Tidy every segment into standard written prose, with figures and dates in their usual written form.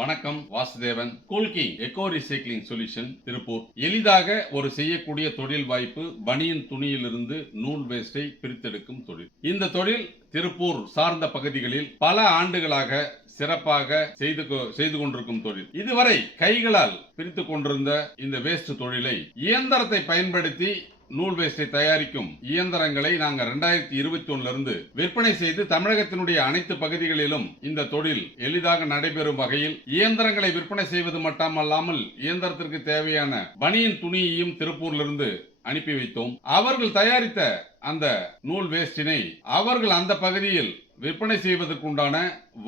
வணக்கம், வாசுதேவன். கோல்கிங் eco recycling solution, Tiruppur. எளிதாக ஒரு செய்யக்கூடிய தொழில் வாய்ப்பு பனியன் துணியிலிருந்து நூல் வேஸ்டை பிரித்தெடுக்கும் தொழில். இந்த தொழில் திருப்பூர் சார்ந்த பகுதிகளில் பல ஆண்டுகளாக சிறப்பாக செய்து கொண்டிருக்கும் தொழில். இதுவரை கைகளால் பிரித்துக் கொண்டிருந்த இந்த வேஸ்ட் தொழிலை இயந்திரத்தை பயன்படுத்தி நூல் வேஸ்டை தயாரிக்கும் இயந்திரங்களை நாங்கள் 2021 இருந்து விற்பனை செய்து தமிழகத்தினுடைய அனைத்து பகுதிகளிலும் இந்த தொழில் எளிதாக நடைபெறும் வகையில் இயந்திரங்களை விற்பனை செய்வது மட்டுமல்லாமல் இயந்திரத்திற்கு தேவையான பனியன் துணியையும் திருப்பூரிலிருந்து அனுப்பி வைத்தோம். அவர்கள் தயாரித்த அந்த நூல் வேஸ்டினை அவர்கள் அந்த பகுதியில் விற்பனை செய்வதற்குண்டான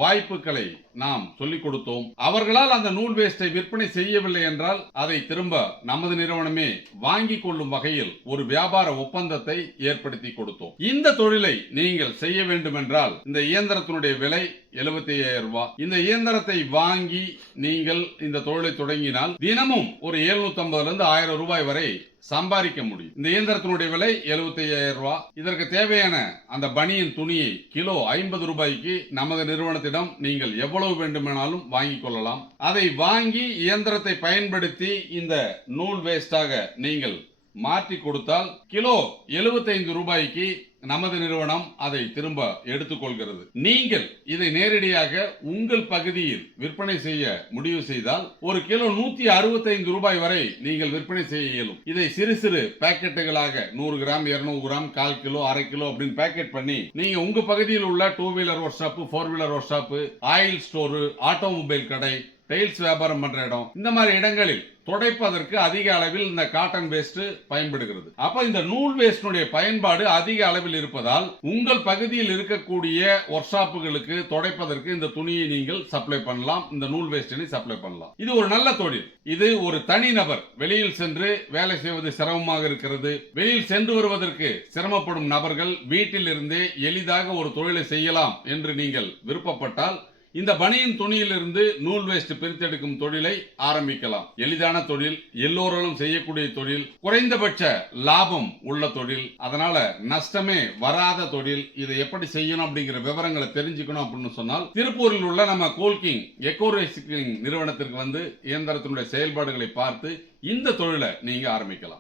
வாய்ப்புகளை நாம் சொல்லிக் கொடுத்தோம். அவர்களால் அந்த நூல் வேஸ்டை விற்பனை செய்யவில்லை என்றால் அதை திரும்ப நமது நிறுவனமே வாங்கிக் கொள்ளும் வகையில் ஒரு வியாபார ஒப்பந்தத்தை ஏற்படுத்தி கொடுத்தோம். இந்த தொழிலை நீங்கள் செய்ய வேண்டும் என்றால் இந்த இயந்திரத்தினுடைய விலை 75,000 ரூபாய். இந்த இயந்திரத்தை வாங்கி நீங்கள் இந்த தொழிலை தொடங்கினால் தினமும் ஒரு 750 இருந்து 1000 ரூபாய் வரை சம்பாதிக்க முடியும். இந்த இயந்திரத்தினுடைய விலை 75,000 ரூபாய். இதற்கு தேவையான அந்த பனியன் துணியை கிலோ 50 ரூபாய்க்கு நமது நிறுவனத்திடம் நீங்கள் எவ்வளவு வேண்டுமானாலும் வாங்கிக் கொள்ளலாம். அதை வாங்கி இயந்திரத்தை பயன்படுத்தி இந்த நூல் வேஸ்டாக நீங்கள் மாற்றி கொடுத்தால் கிலோ 75 ரூபாய்க்கு நமது நிறுவனம் அதை திரும்ப எடுத்துக்கொள்கிறது. நீங்கள் இதை நேரடியாக உங்கள் பகுதியில் விற்பனை செய்ய முடிவு செய்தால் ஒரு கிலோ 165 ரூபாய் வரை நீங்கள் விற்பனை செய்ய இயலும். இதை சிறு சிறு பாக்கெட்டுகளாக 100 கிராம் 200 கிராம் 1/4 கிலோ 1/2 கிலோ அப்படின்னு பேக்கெட் பண்ணி நீங்க உங்க பகுதியில் உள்ள 2 wheeler work shop, 4 wheeler work shop, oil store, automobile கடை, டைல்ஸ் வியாபாரம் பண்ற இடம், இந்த மாதிரி இடங்களில் துடைப்பதற்கு அதிக அளவில் இந்த காட்டன் வேஸ்ட் பயன்படுகிறது. அப்ப இந்த நூல் வேஸ்டினுடைய பயன்பாடு அதிக அளவில் இருப்பதால் உங்கள் பகுதியில் இருக்கக்கூடிய ஒர்க் ஷாப்புகளுக்கு துடைப்பதற்கு இந்த துணியை நீங்கள் சப்ளை பண்ணலாம். இந்த நூல் வேஸ்டினை சப்ளை பண்ணலாம். இது ஒரு நல்ல தொழில். இது ஒரு தனிநபர் வெளியில் சென்று வேலை செய்வது சிரமமாக இருக்கிறது. வெளியில் சென்று வருவதற்கு சிரமப்படும் நபர்கள் வீட்டில் இருந்தே எளிதாக ஒரு தொழிலை செய்யலாம் என்று நீங்கள் விருப்பப்பட்டால் இந்த பனியன் துணியிலிருந்து நூல் வேஸ்ட் பிரித்தெடுக்கும் தொழிலை ஆரம்பிக்கலாம். எளிதான தொழில், எல்லோரும் செய்யக்கூடிய தொழில், குறைந்தபட்ச லாபம் உள்ள தொழில், அதனால நஷ்டமே வராத தொழில். இதை எப்படி செய்யணும் அப்படிங்கிற விவரங்களை தெரிஞ்சுக்கணும் அப்படின்னு சொன்னால் திருப்பூரில் உள்ள நம்ம கோல்கிங் எக்கோ ரீசைக்ளிங் நிறுவனத்திற்கு வந்து இயந்திரத்தினுடைய செயல்பாடுகளை பார்த்து இந்த தொழிலை நீங்க ஆரம்பிக்கலாம்.